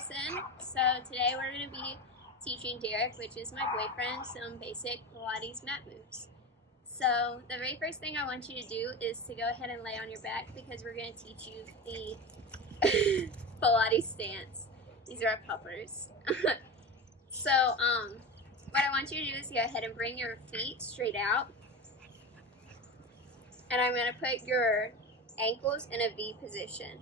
person. So today we're going to be teaching Derek, which is my boyfriend, some basic Pilates mat moves. So the very first thing I want you to do is to go ahead and lay on your back because we're going to teach you the Pilates stance. These are our puppers. So what I want you to do is go ahead and bring your feet straight out. And I'm going to put your ankles in a V position.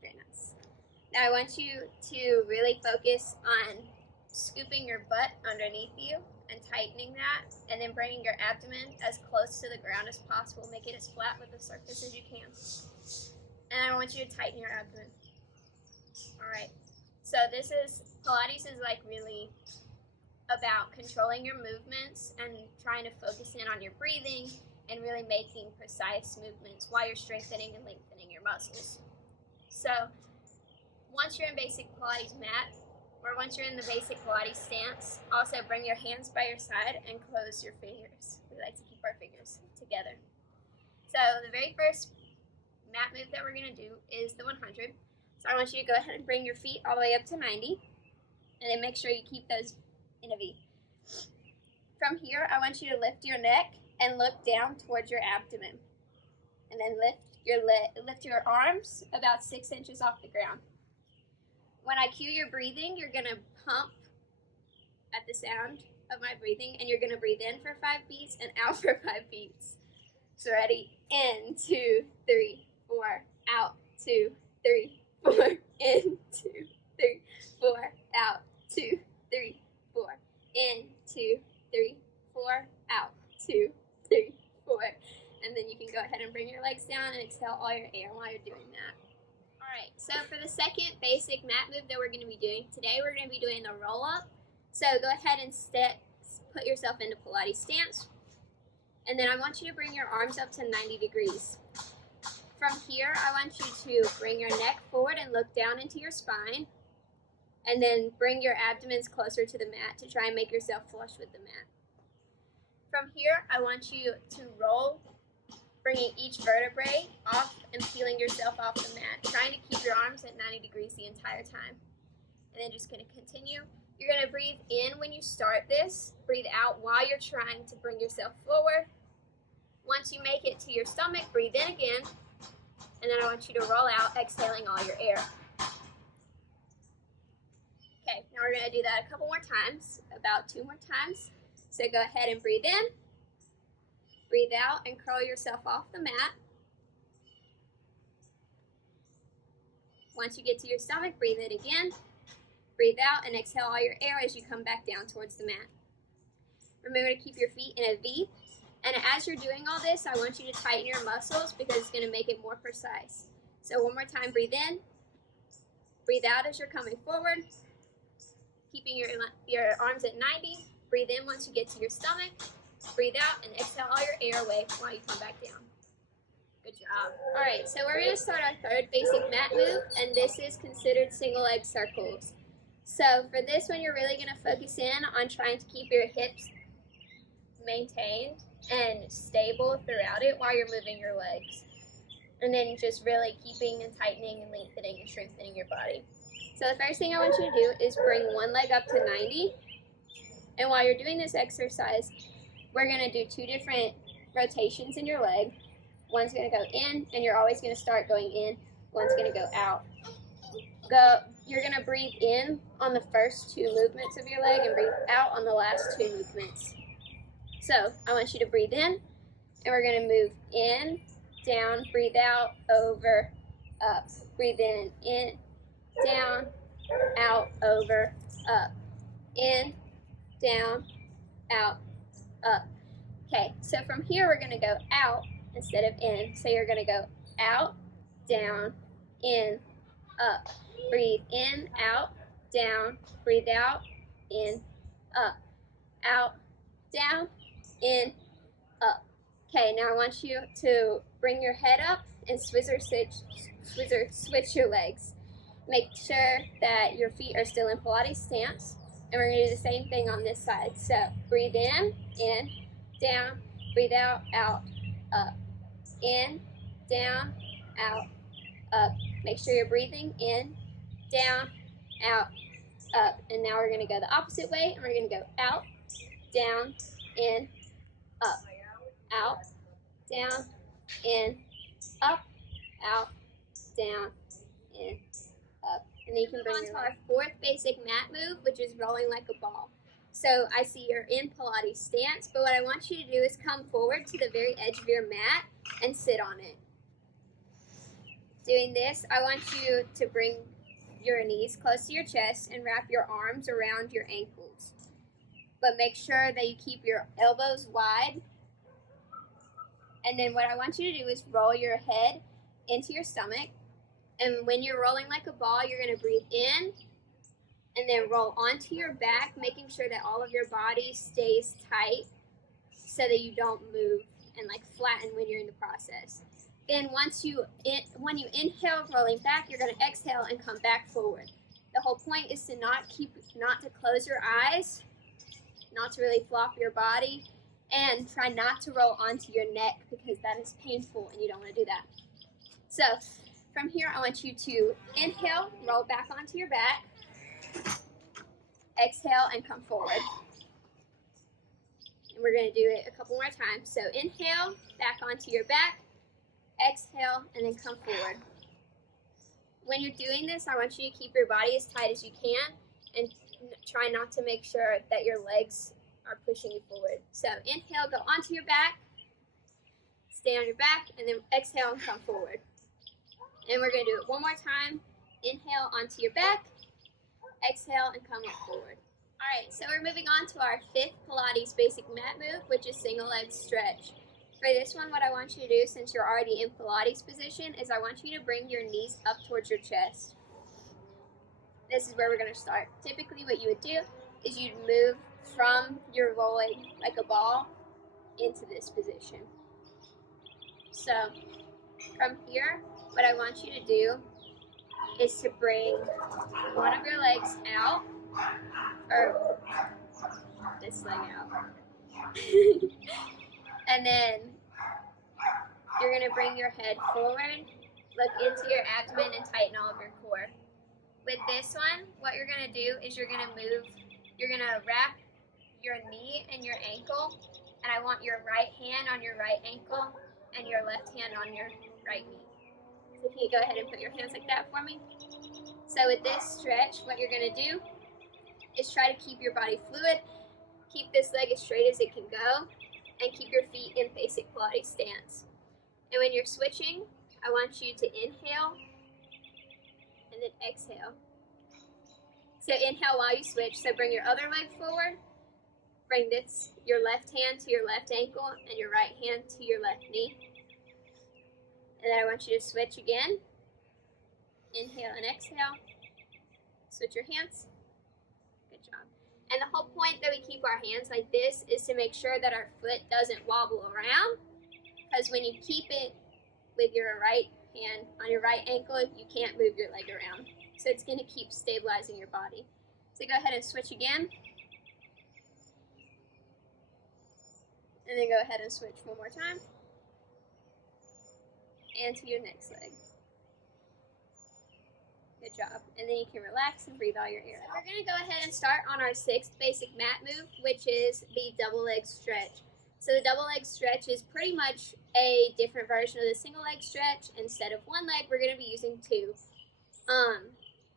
Very nice. Now I want you to really focus on scooping your butt underneath you and tightening that, and then bringing your abdomen as close to the ground as possible. Make it as flat with the surface as you can. And I want you to tighten your abdomen. Alright, so Pilates is like really about controlling your movements and trying to focus in on your breathing and really making precise movements while you're strengthening and lengthening your muscles. So once you're in basic Pilates mat, or once you're in the basic Pilates stance, also bring your hands by your side and close your fingers. We like to keep our fingers together. So the very first mat move that we're going to do is the 100. So I want you to go ahead and bring your feet all the way up to 90, and then make sure you keep those in a V. From here, I want you to lift your neck and look down towards your abdomen, and then lift your arms about 6 inches off the ground. When I cue your breathing, you're going to pump at the sound of my breathing, and you're going to breathe in for 5 beats and out for 5 beats. So ready? In, 2, 3, 4, out, 2, 3, 4, in, 2, 3, 4, out, 2, 3, 4, in, 2, 3, 4, out, 2, 3, 4. And then you can go ahead and bring your legs down and exhale all your air while you're doing that. Alright, so for the second basic mat move that we're going to be doing today, we're going to be doing the roll-up. So go ahead and put yourself into Pilates stance. And then I want you to bring your arms up to 90 degrees. From here, I want you to bring your neck forward and look down into your spine. And then bring your abdomens closer to the mat to try and make yourself flush with the mat. From here, I want you to roll, bringing each vertebrae off and peeling yourself off the mat, trying to keep your arms at 90 degrees the entire time. And then just going to continue. You're going to breathe in when you start this, breathe out while you're trying to bring yourself forward. Once you make it to your stomach, breathe in again, and then I want you to roll out, exhaling all your air. Okay, now we're going to do that a couple more times, about 2 more times. So go ahead and breathe in. Breathe out and curl yourself off the mat. Once you get to your stomach, breathe in again. Breathe out and exhale all your air as you come back down towards the mat. Remember to keep your feet in a V. And as you're doing all this, I want you to tighten your muscles because it's going to make it more precise. So one more time, breathe in. Breathe out as you're coming forward. Keeping your arms at 90. Breathe in once you get to your stomach. Breathe out and exhale all your air away while you come back down. Good job. Alright, so we're going to start our third basic mat move, and this is considered single leg circles. So for this one, you're really going to focus in on trying to keep your hips maintained and stable throughout it while you're moving your legs. And then just really keeping and tightening and lengthening and strengthening your body. So the first thing I want you to do is bring one leg up to 90. And while you're doing this exercise, we're going to do 2 different rotations in your leg. One's going to go in, and you're always going to start going in. One's going to go out. You're going to breathe in on the first 2 movements of your leg and breathe out on the last 2 movements. So I want you to breathe in, and we're going to move in, down, breathe out, over, up. Breathe in, down, out, over, up. In, down, out, up. Okay, so from here we're going to go out instead of in. So you're going to go out, down, in, up. Breathe in, out, down, breathe out, in, up. Out, down, in, up. Okay, now I want you to bring your head up and switch your legs. Make sure that your feet are still in Pilates stance. And we're going to do the same thing on this side. So breathe in, down, breathe out, up. In, down, out, up. Make sure you're breathing in, down, out, up. And now we're going to go the opposite way, and we're going to go out, down, in, up, out, down, in, up, out, down, in, up. And then you can bring on to our fourth basic mat move, which is rolling like a ball. So I see you're in Pilates stance, but what I want you to do is come forward to the very edge of your mat and sit on it. Doing this, I want you to bring your knees close to your chest and wrap your arms around your ankles. But make sure that you keep your elbows wide. And then what I want you to do is roll your head into your stomach. And when you're rolling like a ball, you're going to breathe in and then roll onto your back, making sure that all of your body stays tight so that you don't move and like flatten when you're in the process. Then when you inhale, rolling back, you're going to exhale and come back forward. The whole point is to not to close your eyes, not to really flop your body, and try not to roll onto your neck because that is painful and you don't want to do that. So from here, I want you to inhale, roll back onto your back, exhale, and come forward. And we're going to do it a couple more times. So inhale, back onto your back, exhale, and then come forward. When you're doing this, I want you to keep your body as tight as you can and try not to make sure that your legs are pushing you forward. So inhale, go onto your back, stay on your back, and then exhale and come forward. And we're going to do it one more time. Inhale onto your back, exhale, and come up forward. All right, so we're moving on to our fifth Pilates basic mat move, which is single leg stretch. For this one, what I want you to do, since you're already in Pilates position, is I want you to bring your knees up towards your chest. This is where we're going to start. Typically, what you would do is you'd move from your rolling like a ball into this position. So from here, what I want you to do is to bring one of your legs out, or this leg out. And then you're going to bring your head forward, look into your abdomen, and tighten all of your core. With this one, what you're going to do is you're going to wrap your knee and your ankle, and I want your right hand on your right ankle and your left hand on your right knee. So can you go ahead and put your hands like that for me? So with this stretch, what you're going to do is try to keep your body fluid, keep this leg as straight as it can go, and keep your feet in basic Pilates stance. And when you're switching, I want you to inhale and then exhale. So inhale while you switch. So bring your other leg forward. Bring your left hand to your left ankle and your right hand to your left knee. And then I want you to switch again. Inhale and exhale. Switch your hands. Good job. And the whole point that we keep our hands like this is to make sure that our foot doesn't wobble around. Because when you keep it with your right hand on your right ankle, you can't move your leg around. So it's going to keep stabilizing your body. So go ahead and switch again. And then go ahead and switch one more time. And to your next leg. Good job. And then you can relax and breathe all your air out. We're going to go ahead and start on our sixth basic mat move, which is the double leg stretch. So the double leg stretch is pretty much a different version of the single leg stretch. Instead of one leg, we're going to be using two.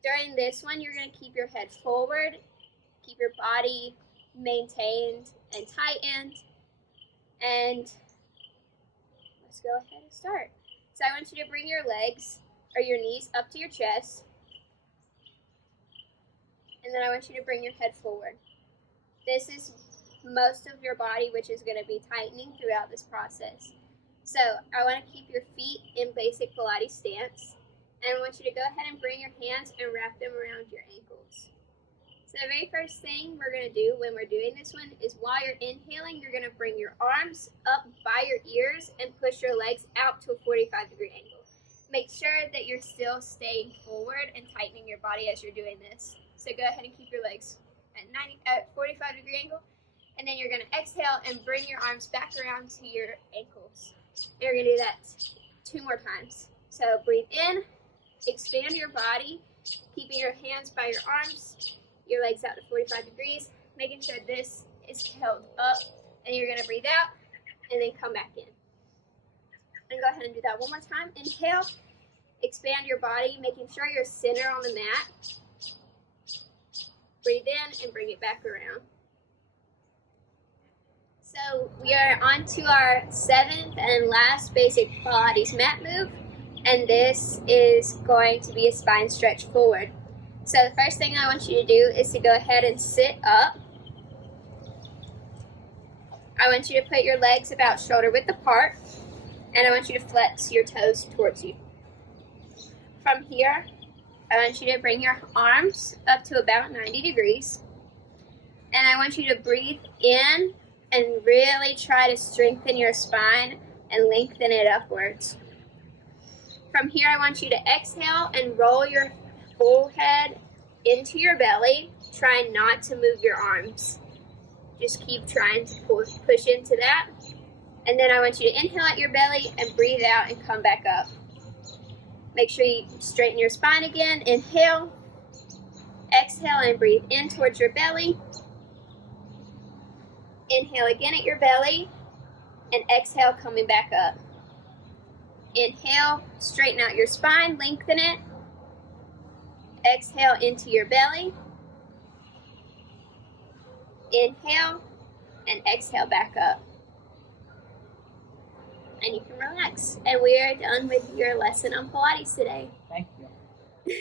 During this one, you're going to keep your head forward, keep your body maintained and tightened, and let's go ahead and start. So I want you to bring your legs or your knees up to your chest, and then I want you to bring your head forward. This is most of your body, which is going to be tightening throughout this process. So I want to keep your feet in basic Pilates stance, and I want you to go ahead and bring your hands and wrap them around your ankles. So the very first thing we're going to do when we're doing this one is while you're inhaling, you're going to bring your arms up by your ears and push your legs out to a 45-degree angle. Make sure that you're still staying forward and tightening your body as you're doing this. So go ahead and keep your legs at 45-degree angle. And then you're going to exhale and bring your arms back around to your ankles. You're going to do that 2 more times. So breathe in, expand your body, Keeping your hands by your arms, your legs out to 45 degrees, making sure this is held up, and you're going to breathe out and then come back in. And go ahead and do that one more time. Inhale, expand your body, making sure you're center on the mat. Breathe in and bring it back around. So we are on to our 7th and last basic Pilates mat move, and this is going to be a spine stretch forward. So the first thing I want you to do is to go ahead and sit up. I want you to put your legs about shoulder width apart, and I want you to flex your toes towards you. From here, I want you to bring your arms up to about 90 degrees, and I want you to breathe in and really try to strengthen your spine and lengthen it upwards. From here, I want you to exhale and roll your full head into your belly. Try not to move your arms. Just keep trying to push into that. And then I want you to inhale at your belly and breathe out and come back up. Make sure you straighten your spine again. Inhale, exhale, and breathe in towards your belly. Inhale again at your belly, and exhale, coming back up. Inhale, straighten out your spine, lengthen it. Exhale into your belly. Inhale, and exhale back up. And you can relax. And we are done with your lesson on Pilates today. Thank you.